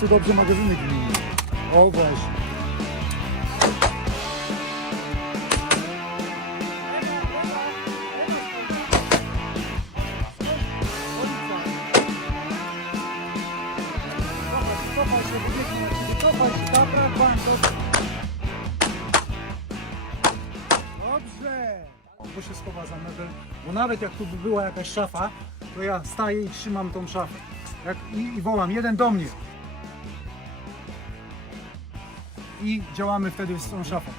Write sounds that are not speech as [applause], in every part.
Końcu dobrze magazyny gmini. O, właśnie. Wycofaj się, ciebie, cofaj się, dobra, bang, dobrze. Dobrze! Bo się schowa za mebel, bo nawet jak tu by była jakaś szafa, to ja staję i trzymam tą szafę. Jak, i, I wołam, jeden do mnie. I działamy wtedy z tą szafą.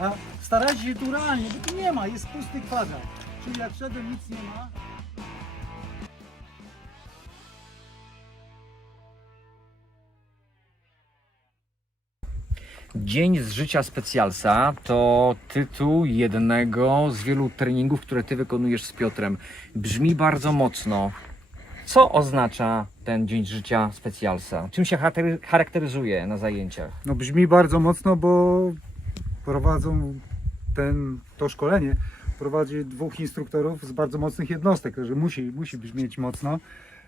A starajcie się tu realnie, bo tu nie ma, jest pusty kwadrat. Czyli jak wszedłem nic nie ma, Dzień z życia specjalsa to tytuł jednego z wielu treningów, które ty wykonujesz z Piotrem. Brzmi bardzo mocno. Co oznacza ten dzień życia specjalsa? Czym się charaktery- charakteryzuje na zajęciach? No brzmi bardzo mocno, bo prowadzą ten, to szkolenie prowadzi dwóch instruktorów z bardzo mocnych jednostek, także musi, musi brzmieć mocno.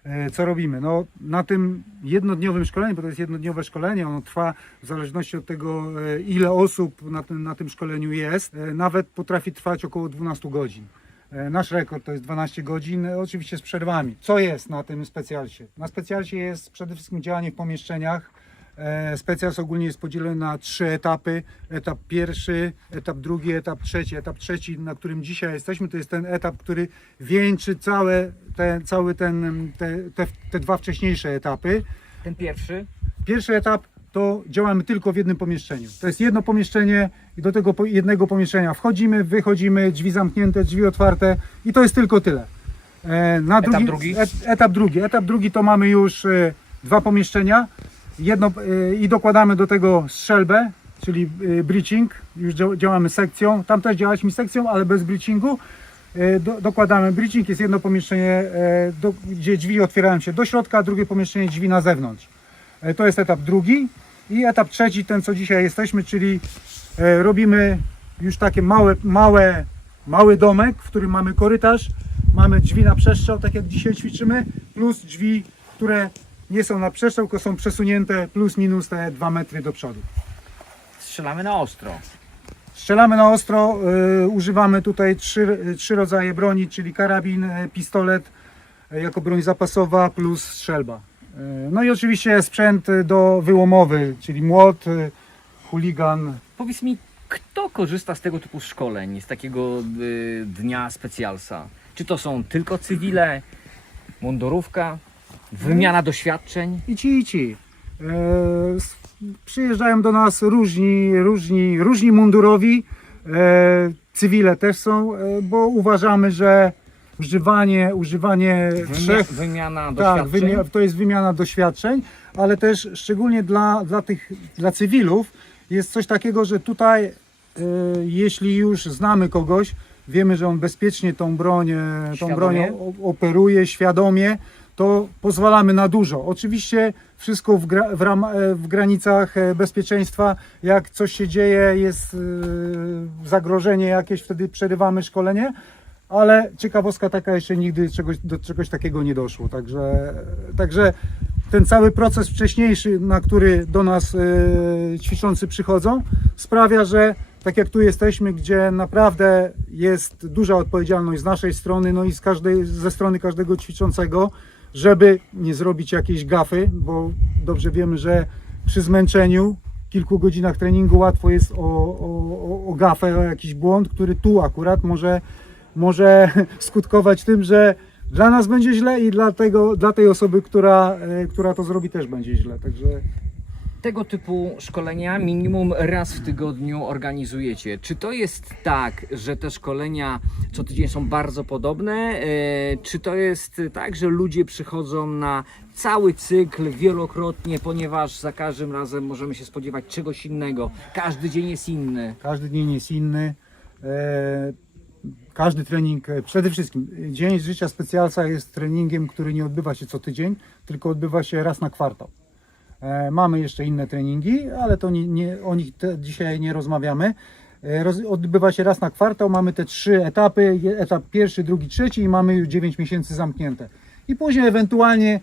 E, Co robimy? No, na tym jednodniowym szkoleniu, bo to jest jednodniowe szkolenie, ono trwa w zależności od tego, e, ile osób na tym, na tym szkoleniu jest, e, nawet potrafi trwać około 12 godzin. E, Nasz rekord to jest 12 godzin, e, oczywiście z przerwami. Co jest na tym specjalsie? Na specjalsie jest przede wszystkim działanie w pomieszczeniach, E, Specjals ogólnie jest podzielony na trzy etapy. Etap pierwszy, etap drugi, etap trzeci. Etap trzeci, na którym dzisiaj jesteśmy, to jest ten etap, który wieńczy całe te, cały ten, te, te, te dwa wcześniejsze etapy. Ten pierwszy Pierwszy etap to działamy tylko w jednym pomieszczeniu. To jest jedno pomieszczenie i do tego jednego pomieszczenia wchodzimy, wychodzimy, drzwi zamknięte, drzwi otwarte i to jest tylko tyle. E, Na Etap drugi? Et, etap drugi. Etap drugi to mamy już e, dwa pomieszczenia jedno, e, i dokładamy do tego strzelbę, czyli breaching. Już dzia- działamy sekcją. Tam też działaliśmy sekcją, ale bez breachingu. Do, dokładamy breaching, jest jedno pomieszczenie, do, gdzie drzwi otwierają się do środka, a drugie pomieszczenie drzwi na zewnątrz. E, To jest etap drugi. I etap trzeci, ten co dzisiaj jesteśmy, czyli e, robimy już takie małe, małe, mały domek, w którym mamy korytarz, mamy drzwi na przestrzał, tak jak dzisiaj ćwiczymy, plus drzwi, które nie są na przestrzał, tylko są przesunięte plus minus te 2 metry do przodu. strzelamy na ostro. Strzelamy na ostro, y, używamy tutaj trzy, trzy rodzaje broni, czyli karabin, pistolet jako broń zapasowa plus strzelba. Y, no i oczywiście sprzęt do wyłomowy, czyli młot, y, chuligan. Powiedz mi, kto korzysta z tego typu szkoleń, z takiego y, dnia specjalsa? Czy to są tylko cywile, mundurówka, wymiana doświadczeń? I ci, i ci. S- Przyjeżdżają do nas różni, różni, różni mundurowi, y, cywile też są, y, bo uważamy, że używanie, używanie trzech wymiana Tak, doświadczeń? wymia- to jest wymiana doświadczeń, ale też szczególnie dla, dla tych dla cywilów jest coś takiego, że tutaj e, jeśli już znamy kogoś, wiemy, że on bezpiecznie tą broń, e, tą o- operuje świadomie, to pozwalamy na dużo. Oczywiście wszystko w, gra, w, ram, e, w granicach bezpieczeństwa. Jak coś się dzieje, jest zagrożenie jakieś, wtedy przerywamy szkolenie. Ale ciekawostka taka, jeszcze nigdy czegoś, do czegoś takiego nie doszło. Także, także ten cały proces wcześniejszy, na który do nas e, ćwiczący przychodzą, sprawia, że tak jak tu jesteśmy, gdzie naprawdę jest duża odpowiedzialność z naszej strony, no i z każdej, ze strony każdego ćwiczącego, żeby nie zrobić jakiejś gafy, bo dobrze wiemy, że przy zmęczeniu, kilku godzinach treningu łatwo jest o, o, o- gafę, o jakiś błąd, który tu akurat może, może [laughs] skutkować tym, że dla nas będzie źle i dla, tego, dla tej osoby, która, e, która to zrobi też będzie źle. Także Tego typu szkolenia minimum raz w tygodniu organizujecie. Czy to jest tak, że te szkolenia co tydzień są bardzo podobne? E, Czy to jest tak, że ludzie przychodzą na cały cykl wielokrotnie, ponieważ za każdym razem możemy się spodziewać czegoś innego? Każdy dzień jest inny. Każdy dzień jest inny. Każdy trening, e, przede wszystkim e, dzień życia specjalca jest treningiem, który nie odbywa się co tydzień, tylko odbywa się raz na kwartał. E, Mamy jeszcze inne treningi, ale to nie, nie, o nich dzisiaj nie rozmawiamy. Roz, odbywa się raz na kwartał, mamy te trzy etapy, etap pierwszy, drugi, trzeci i mamy już 9 miesięcy zamknięte. I później ewentualnie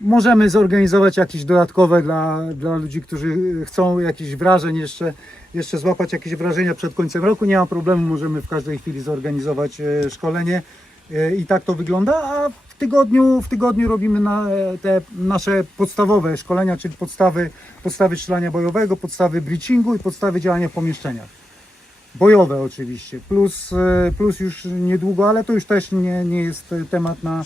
możemy zorganizować jakieś dodatkowe dla, dla ludzi, którzy chcą jakichś wrażeń jeszcze, jeszcze złapać jakieś wrażenia przed końcem roku. Nie ma problemu, możemy w każdej chwili zorganizować e, szkolenie E, i tak to wygląda, a w tygodniu, w tygodniu robimy na, e, te nasze podstawowe szkolenia, czyli podstawy, podstawy strzelania bojowego, podstawy breachingu i podstawy działania w pomieszczeniach. Bojowe oczywiście, plus, plus już niedługo, ale to już też nie, nie jest temat na,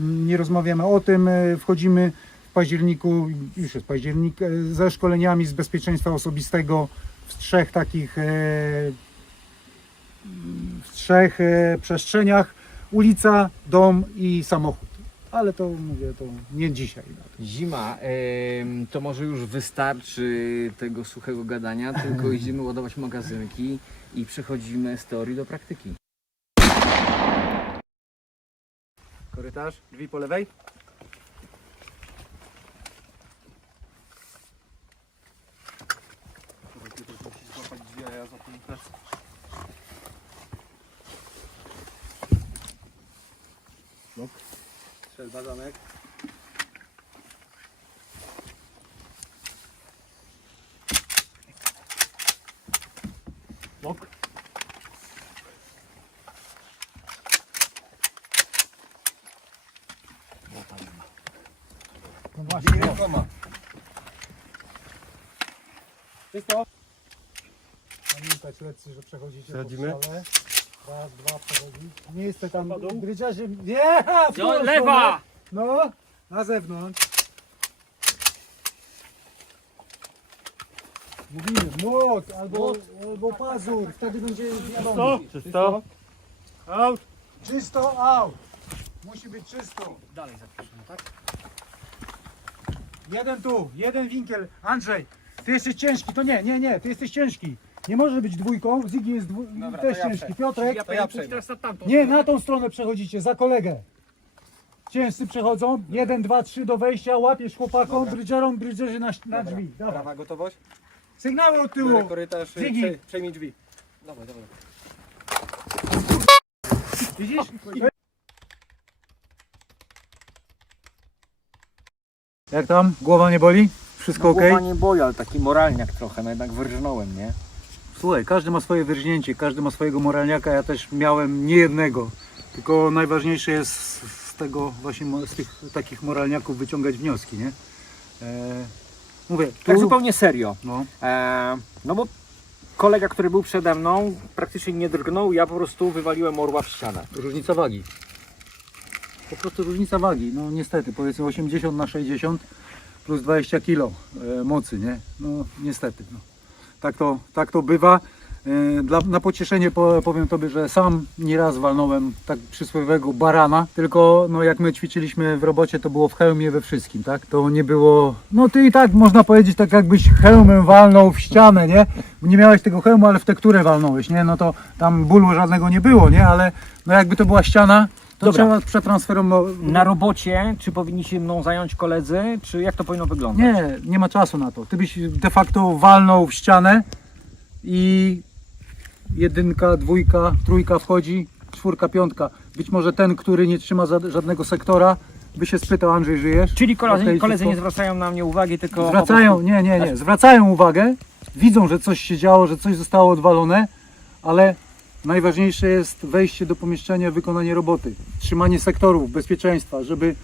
nie rozmawiamy o tym, e, wchodzimy w październiku, już jest październik, e, ze szkoleniami z bezpieczeństwa osobistego w trzech takich, e, w trzech przestrzeniach, ulica, dom i samochód. Ale to mówię, to nie dzisiaj. Zima, to może już wystarczy tego suchego gadania, tylko [laughs] idziemy ładować magazynki i przechodzimy z teorii do praktyki. Korytarz, drzwi po lewej. Strzelba, zamek. Właśnie. Czysto. Pamiętać lecy, że przechodzicie Przechodzimy? po strzale. Raz, dwa, przechodzi. Nie jesteś tam gryziarzy. Nie! w No, stronę? lewa! No, na zewnątrz. Mówimy, młot albo, albo pazur, wtedy będzie wiadomo. Czysto? Out. Czysto out. Musi być czysto. Dalej zapraszam, tak? Jeden tu, jeden winkiel. Andrzej, ty jesteś ciężki, to nie, nie, nie, ty jesteś ciężki. Nie może być dwójką, Ziggy jest dwu... też ciężki. Piotrek, to ja przejmę. teraz na tamtą nie, na tą stronę przechodzicie, za kolegę. Ciężcy przechodzą, jeden, dwa, trzy do wejścia, łapiesz chłopakom, brydżerom, brydżerzy na, na drzwi. Dawaj. Prawa gotowość? Sygnały od Biorę tyłu. korytarz, y, Ziggy. przej, przejmij drzwi. Dawaj, dawaj. Widzisz? Jak tam? Głowa nie boli? Wszystko ok? Głowa nie boi, ale taki moralniak trochę, no jednak wyrżnąłem, nie? Słuchaj, każdy ma swoje wyrżnięcie, każdy ma swojego moralniaka, ja też miałem nie jednego. Tylko najważniejsze jest z tego właśnie z tych takich moralniaków wyciągać wnioski, nie? E, mówię, tu, Tak zupełnie serio. no, E, no bo kolega, który był przede mną, praktycznie nie drgnął, ja po prostu wywaliłem orła w ścianę. różnica wagi. Po prostu różnica wagi, no niestety, powiedzmy 80 na 60 plus 20 kg e, mocy, nie? No niestety, no. Tak to, tak to bywa. E, Dla, na pocieszenie po, powiem Tobie, że sam nieraz walnąłem tak przysłowiowego barana, tylko no, jak my ćwiczyliśmy w robocie, to było w hełmie we wszystkim, tak? To nie było, no Ty i tak można powiedzieć, tak jakbyś hełmem walnął w ścianę, nie? Nie miałeś tego hełmu, ale w tekturę walnąłeś, nie? No to tam bólu żadnego nie było, nie? Ale no jakby to była ściana, to Dobra. trzeba przetransferować. Na robocie, czy powinni się mną zająć koledzy, czy jak to powinno wyglądać? Nie, nie ma czasu na to. Ty byś de facto walnął w ścianę i jedynka, dwójka, trójka wchodzi, czwórka, piątka. Być może ten, który nie trzyma za- żadnego sektora, by się spytał, Andrzej, żyjesz? Czyli koledzy, Okej, koledzy wszystko. nie zwracają na mnie uwagi, tylko... Zwracają, nie, nie, nie, zwracają uwagę, widzą, że coś się działo, że coś zostało odwalone, ale najważniejsze jest wejście do pomieszczenia, wykonanie roboty, trzymanie sektorów, bezpieczeństwa, żeby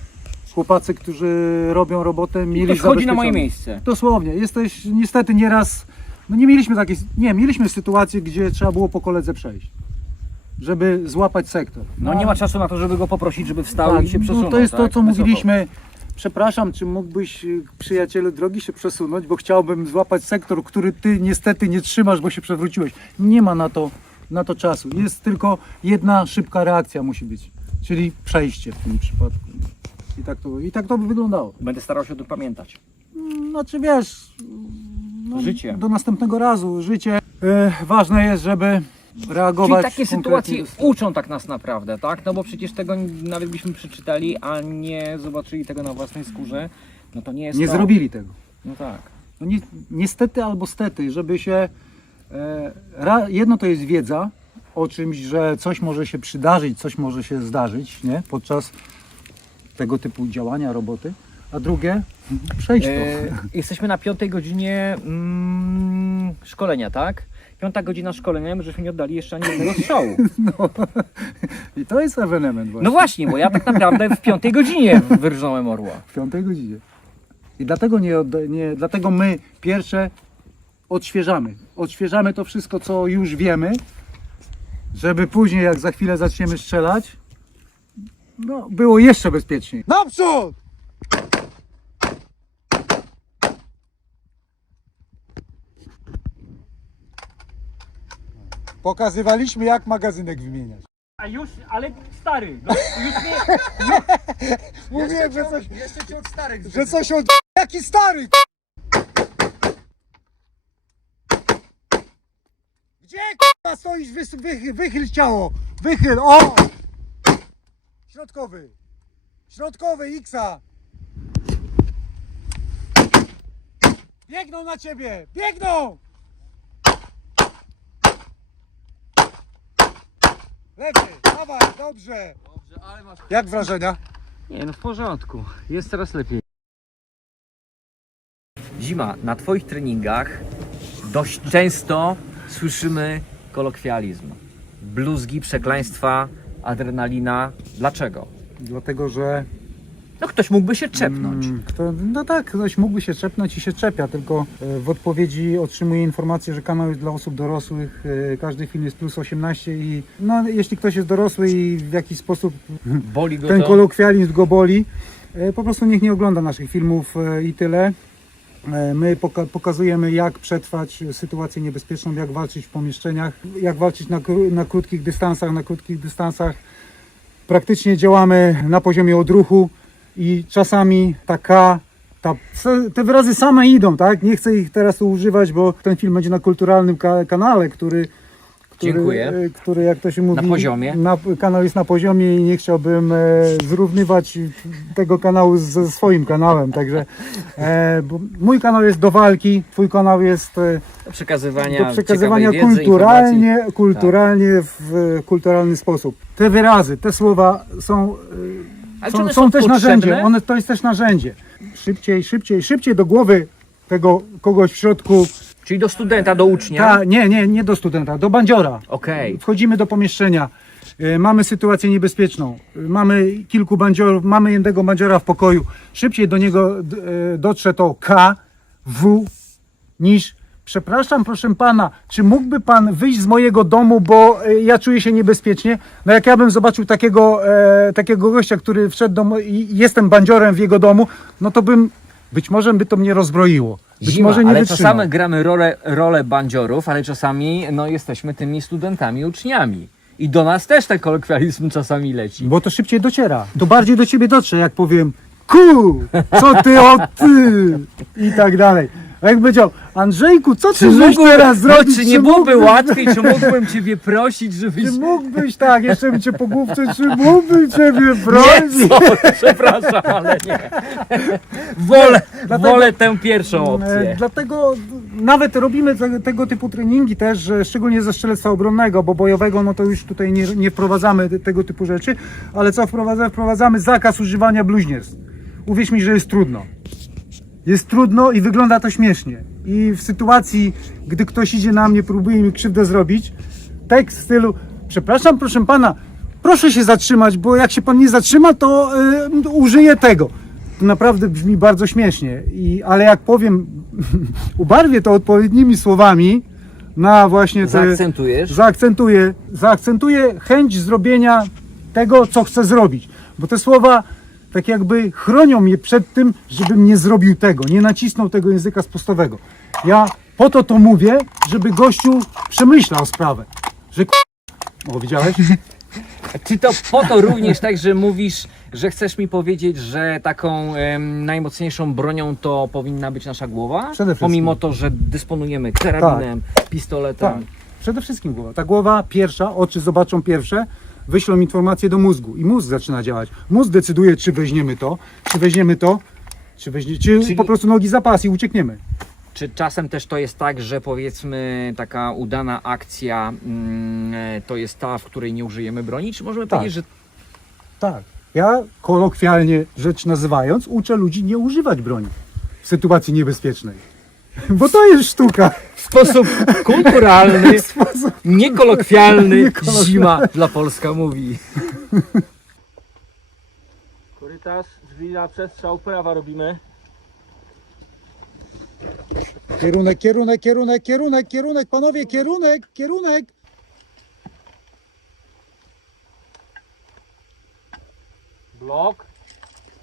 chłopacy, którzy robią robotę, mieli Ktoś wchodzi na moje miejsce. Dosłownie, jesteś niestety nieraz, no nie mieliśmy takiej, nie, mieliśmy sytuację, gdzie trzeba było po koledze przejść, żeby złapać sektor. No nie ma czasu na to, żeby go poprosić, żeby wstał i się przesunął. No to jest tak? to, co Wycofał. mówiliśmy. Przepraszam, czy mógłbyś, y, przyjacielu drogi, się przesunąć, bo chciałbym złapać sektor, który ty niestety nie trzymasz, bo się przewróciłeś. Nie ma na to, na to czasu. Jest tylko jedna szybka reakcja musi być, czyli przejście w tym przypadku. I tak to, i tak to by wyglądało. Będę starał się o tym pamiętać. Znaczy wiesz, no, Życie. do następnego razu, życie. E, ważne jest, żeby reagować. Czyli takie sytuacje uczą tak nas naprawdę, tak? No bo przecież tego nawet byśmy przeczytali, a nie zobaczyli tego na własnej skórze, no to nie jest Nie to. zrobili tego. No tak. No ni, niestety albo stety, żeby się Jedno to jest wiedza o czymś, że coś może się przydarzyć, coś może się zdarzyć nie? podczas tego typu działania, roboty. A drugie, przejść to. E, jesteśmy na piątej godzinie mm, szkolenia, tak? Piąta godzina szkolenia, my żeśmy nie oddali jeszcze ani jednego strzału. [laughs] No. I to jest ewenement właśnie. No właśnie, bo ja tak naprawdę w piątej godzinie wyrżnąłem orła. w piątej godzinie. I dlatego, nie, odda- nie, dlatego my pierwsze odświeżamy. Odświeżamy to wszystko, co już wiemy, żeby później, jak za chwilę zaczniemy strzelać, no, było jeszcze bezpieczniej. Naprzód! Pokazywaliśmy, jak magazynek wymieniać. A już, ale stary, no, już nie, [laughs] Mówiłem, że coś, jeszcze cię od starych że coś od... Jaki stary! Gdzie k***a stoisz? Wychyl, wychyl ciało! Wychyl! O! Środkowy! Środkowy Xa! Biegną na ciebie! Biegną! Lewy, dawaj, dobrze! Jak wrażenia? Nie, no w porządku. Jest coraz lepiej. Zima, na Twoich treningach dość często słyszymy kolokwializm. Bluzgi, przekleństwa, adrenalina. Dlaczego? Dlatego, że No ktoś mógłby się czepnąć. Mm, Kto, no tak, ktoś mógłby się czepnąć i się czepia, tylko e, w odpowiedzi otrzymuje informację, że kanał jest dla osób dorosłych, e, każdy film jest plus 18 i no, jeśli ktoś jest dorosły i w jakiś sposób ten to? kolokwializm go boli, e, po prostu niech nie ogląda naszych filmów i tyle. E, My poka- pokazujemy, jak przetrwać sytuację niebezpieczną, jak walczyć w pomieszczeniach, jak walczyć na, na krótkich dystansach, na krótkich dystansach. Praktycznie działamy na poziomie odruchu i czasami taka, ta, te wyrazy same idą, tak? Nie chcę ich teraz używać, bo ten film będzie na kulturalnym ka- kanale, który, który, Dziękuję. e, który jak to się mówi, poziomie. Na, kanał jest na poziomie i nie chciałbym e, zrównywać tego kanału ze swoim kanałem, także e, mój kanał jest do walki, twój kanał jest e, Do przekazywania, do przekazywania wiedzy, kulturalnie, kulturalnie w kulturalny sposób. Te wyrazy, te słowa są, e, są, są są też potrzebne? narzędziem. One, to jest też narzędzie. Szybciej, szybciej, szybciej do głowy tego kogoś w środku. Czyli do studenta, do ucznia? Ta, nie, nie, nie do studenta, do bandziora. Okej. Wchodzimy do pomieszczenia. e, Mamy sytuację niebezpieczną. e, Mamy kilku bandziorów, mamy jednego bandziora w pokoju. Szybciej do niego d- e, dotrze to K, W niż przepraszam proszę pana, czy mógłby pan wyjść z mojego domu, bo ja czuję się niebezpiecznie? No jak ja bym zobaczył takiego, e, takiego gościa, który wszedł do mo- i jestem bandziorem w jego domu, no to bym być może by to mnie rozbroiło. Być Zima, może nie ale wytrzymał. czasami gramy rolę, rolę bandziorów, ale czasami no, jesteśmy tymi studentami, uczniami. I do nas też ten kolokwializm czasami leci. Bo to szybciej dociera. To bardziej do ciebie dotrze, jak powiem ku, co ty o ty i tak dalej. A jak powiedział, Andrzejku, co ty żeś teraz zrobić? czy nie byłoby łatwiej, czy [laughs] mógłbym Ciebie prosić, żebyś... Czy mógłbyś tak, jeszcze bym cię pogłówczył, czy [laughs] mógłbym ciebie Nie, co? Przepraszam, ale nie. Wolę, wolę tę pierwszą E, opcję. Dlatego nawet robimy te, tego typu treningi też, szczególnie ze strzelectwa obronnego, bo bojowego no to już tutaj nie, nie wprowadzamy te- tego typu rzeczy, ale co wprowadzamy? Wprowadzamy zakaz używania bluźnierstw. Uwierz mi, że jest trudno. Jest trudno i wygląda to śmiesznie. I w sytuacji, gdy ktoś idzie na mnie, próbuje mi krzywdę zrobić, tekst w stylu, przepraszam proszę pana, proszę się zatrzymać, bo jak się pan nie zatrzyma, to y, użyję tego. To naprawdę brzmi bardzo śmiesznie, I, ale jak powiem, [laughs] ubarwię to odpowiednimi słowami na właśnie te... Zaakcentujesz? Zaakcentuję, zaakcentuję chęć zrobienia tego, co chcę zrobić. Bo te słowa tak jakby chronią mnie przed tym, żebym nie zrobił tego, nie nacisnął tego języka spustowego. Ja po to to mówię, żeby gościu przemyślał sprawę. Że o, widziałeś? Czy to po to również tak, że mówisz, że chcesz mi powiedzieć, że taką em, najmocniejszą bronią to powinna być nasza głowa? Przede wszystkim. Pomimo to, że dysponujemy karabinem, pistoletem. Tak. Przede wszystkim głowa. Ta głowa pierwsza, oczy zobaczą pierwsze, wyślą informację do mózgu i mózg zaczyna działać. Mózg decyduje, czy weźmiemy to, czy weźmiemy to, czy, weźmie, czy Czyli- po prostu nogi za pas i uciekniemy. Czy czasem też to jest tak, że powiedzmy taka udana akcja mm, e, to jest ta, w której nie użyjemy broni? Czy możemy Tak. powiedzieć, że Tak. Ja kolokwialnie rzecz nazywając, uczę ludzi nie używać broni w sytuacji niebezpiecznej. [laughs] Bo to jest sztuka. W sposób kulturalny, [laughs] Niekolokwialny. zima dla Polska mówi? Korytarz, drzwi na przestrzał, prawa robimy. Kierunek, kierunek, kierunek, kierunek, kierunek, panowie, kierunek, kierunek. Blok.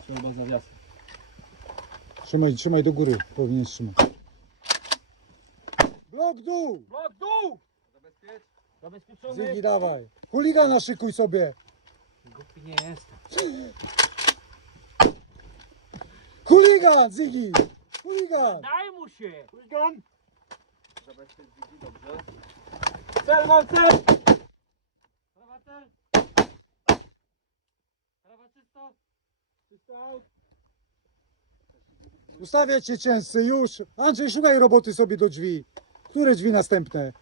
Trzeba zawiasy. Trzymaj, trzymaj do góry, powinien trzymać. Blok dół! Blok, dół! Zabezpiecz. Zabezpieczony. Zygi, dawaj. Chuligana szykuj sobie. Głupi nie jest. Chuligan, Zygi! Chuligan! Daj mu się! Huligan! Zabezpiecz drzwi, dobrze. Cel, mam cel! Prawa cel! Prawa czysto! Czysto out! Ustawiać się często, już. Andrzej, szukaj roboty sobie do drzwi. Które drzwi następne?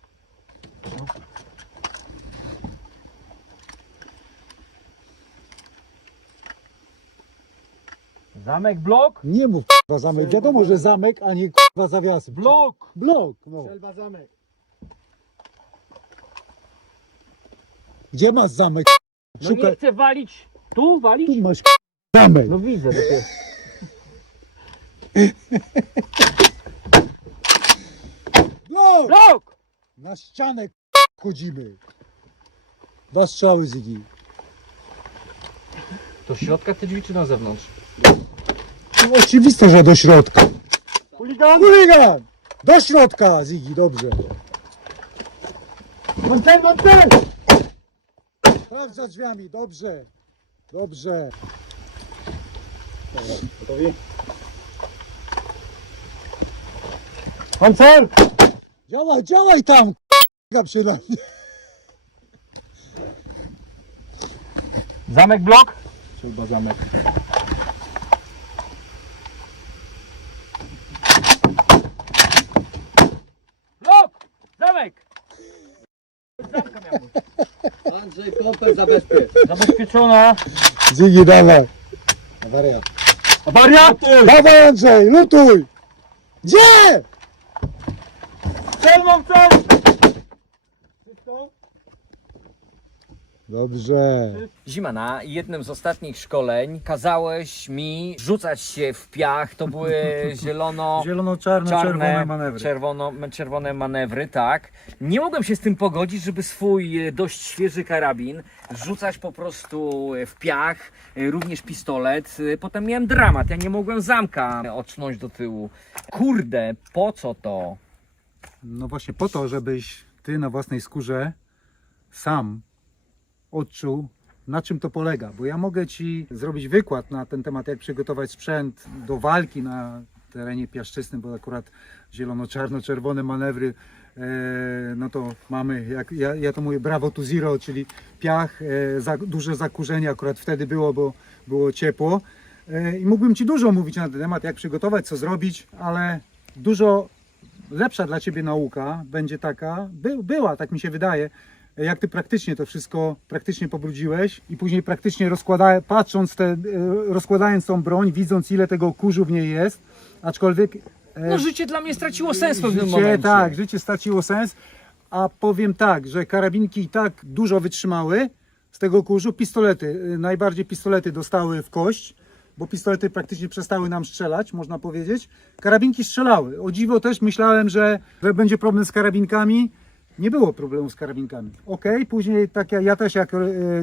Zamek, blok! Nie mów k***wa zamek. Wiadomo, że zamek, a nie k***wa zawiasy. Blok! Blok, no. Strzelba, zamek. Gdzie masz zamek? No nie Szukaj. chcę walić. Tu walić? Tu masz k***wa zamek. No widzę dopiero. [laughs] Blok! Blok! Na ścianę chodzimy. Dwa strzały, Zygi. To środka te drzwi czy na zewnątrz? No, oczywiste, że do środka. Huligan! Chuligan! Do środka, Zigi, dobrze. Mam cel! Sprawdź za drzwiami, dobrze. Dobrze. Gotowi? Cel! Działaj, działaj tam, k***a przynajmniej. Zamek, blok? Strzelba, zamek. Blok! Zamek! Zamka miał być. Andrzej, pompę zabezpiecz. Zabezpieczona. Zigi, dawaj. Awaria. Wariaty! Dawaj, Andrzej, lutuj. Gdzie? Cel, mam cel! Czysto? Dobrze. Zima, na jednym z ostatnich szkoleń kazałeś mi rzucać się w piach. To były [laughs] zielono... Zielono-czarno-czerwone manewry. Czerwono, czerwone manewry, tak. Nie mogłem się z tym pogodzić, żeby swój e, dość świeży karabin rzucać po prostu w piach, e, również pistolet. E, Potem miałem dramat, ja nie mogłem zamka odsunąć do tyłu. Kurde, po co to? No właśnie po to, żebyś ty na własnej skórze sam odczuł, na czym to polega. Bo ja mogę ci zrobić wykład na ten temat, jak przygotować sprzęt do walki na terenie piaszczystym, bo akurat zielono-czarno-czerwone manewry, e, no to mamy, jak ja, ja to mówię, brawo to zero, czyli piach, e, za, duże zakurzenie akurat wtedy było, bo było ciepło. E, I mógłbym ci dużo mówić na ten temat, jak przygotować, co zrobić, ale dużo lepsza dla ciebie nauka będzie taka, by, była, tak mi się wydaje, jak ty praktycznie to wszystko praktycznie pobrudziłeś i później praktycznie rozkłada, patrząc te, e, rozkładając tą broń, widząc ile tego kurzu w niej jest, aczkolwiek e, No życie dla mnie straciło sens w pewnym życie, momencie. tak, życie straciło sens, a powiem tak, że karabinki i tak dużo wytrzymały z tego kurzu, pistolety, y, najbardziej pistolety dostały w kość, bo pistolety praktycznie przestały nam strzelać, można powiedzieć. Karabinki strzelały. O dziwo też myślałem, że, będzie problem z karabinkami. Nie było problemu z karabinkami. Ok, później tak ja, ja też jak e,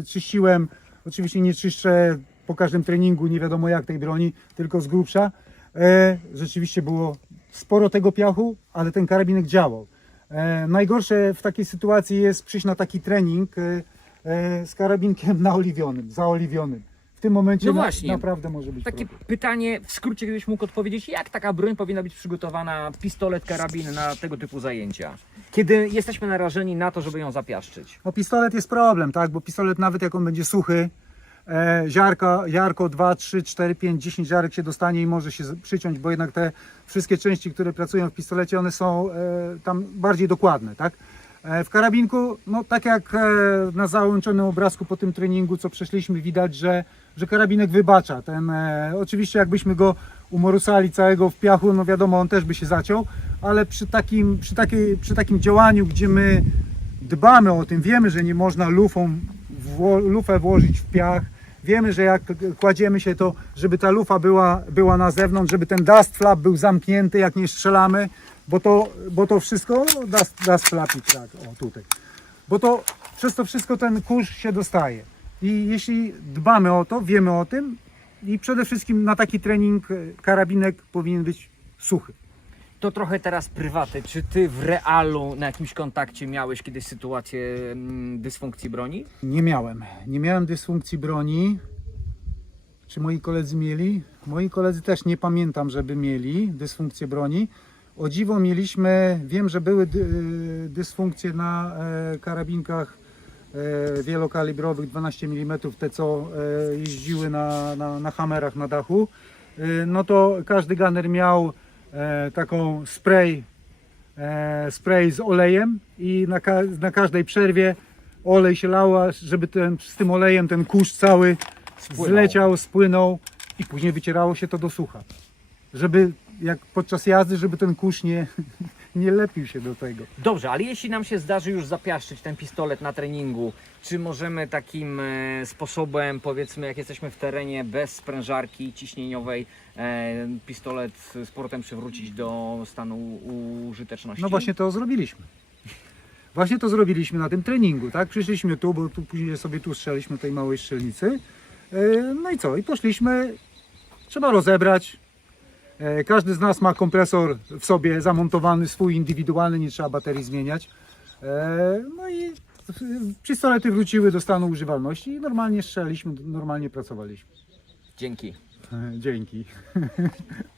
czyściłem, oczywiście nie czyszczę po każdym treningu, nie wiadomo jak tej broni, tylko z grubsza. E, rzeczywiście było sporo tego piachu, ale ten karabinek działał. E, najgorsze w takiej sytuacji jest przyjść na taki trening e, e, z karabinkiem naoliwionym, zaoliwionym. W tym momencie No na, właśnie. naprawdę może być Takie problem. pytanie, w skrócie gdybyś mógł odpowiedzieć, jak taka broń powinna być przygotowana, pistolet, karabin na tego typu zajęcia? Kiedy jesteśmy narażeni na to, żeby ją zapiaszczyć. No pistolet jest problem, tak? Bo pistolet nawet jak on będzie suchy, e, ziarka, ziarko 2, 3, 4, 5, 10 ziarek się dostanie i może się z- przyciąć, bo jednak te wszystkie części, które pracują w pistolecie, one są e, tam bardziej dokładne, tak? E, W karabinku, no tak jak e, na załączonym obrazku po tym treningu, co przeszliśmy, widać, że, że karabinek wybacza. Ten, e, oczywiście jakbyśmy go umorusali całego w piachu, no wiadomo, on też by się zaciął, ale przy takim, przy takiej, przy takim działaniu, gdzie my dbamy o tym, wiemy, że nie można lufą, wło, lufę włożyć w piach, wiemy, że jak kładziemy się to, żeby ta lufa była, była na zewnątrz, żeby ten dust flap był zamknięty, jak nie strzelamy, bo to, bo to wszystko, no, dust, dust flapik, tak, o tutaj, bo to przez to wszystko ten kurz się dostaje. I jeśli dbamy o to, wiemy o tym i przede wszystkim na taki trening e, karabinek powinien być suchy. To trochę teraz prywaty. Czy ty w realu na jakimś kontakcie miałeś kiedyś sytuację mm, dysfunkcji broni? Nie miałem. Nie miałem dysfunkcji broni. Czy moi koledzy mieli? Moi koledzy też nie pamiętam, żeby mieli dysfunkcję broni. O dziwo mieliśmy, wiem, że były dy, dysfunkcje na e, karabinkach e, wielokalibrowych 12 mm, te co e, jeździły na, na, na hamerach na dachu. E, no to każdy gunner miał e, taką spray, e, spray z olejem i na, ka- na każdej przerwie olej się lała, żeby ten, z tym olejem ten kurz cały Spłynął. zleciał, spłynął i później wycierało się to do sucha. Żeby jak podczas jazdy, żeby ten kurz nie, [laughs] nie lepił się do tego. Dobrze, ale jeśli nam się zdarzy już zapiaszczyć ten pistolet na treningu, czy możemy takim e, sposobem, powiedzmy, jak jesteśmy w terenie bez sprężarki ciśnieniowej, e, pistolet z portem przywrócić do stanu użyteczności? No właśnie to zrobiliśmy. Właśnie to zrobiliśmy na tym treningu, tak? Przyszliśmy tu, bo tu później sobie tu strzeliśmy tej małej strzelnicy. E, No i co? I poszliśmy, trzeba rozebrać. E, Każdy z nas ma kompresor w sobie zamontowany, swój indywidualny, nie trzeba baterii zmieniać. E, No i pistolety wróciły do stanu używalności i normalnie strzelaliśmy, normalnie pracowaliśmy. Dzięki. [laughs] Dzięki. [laughs]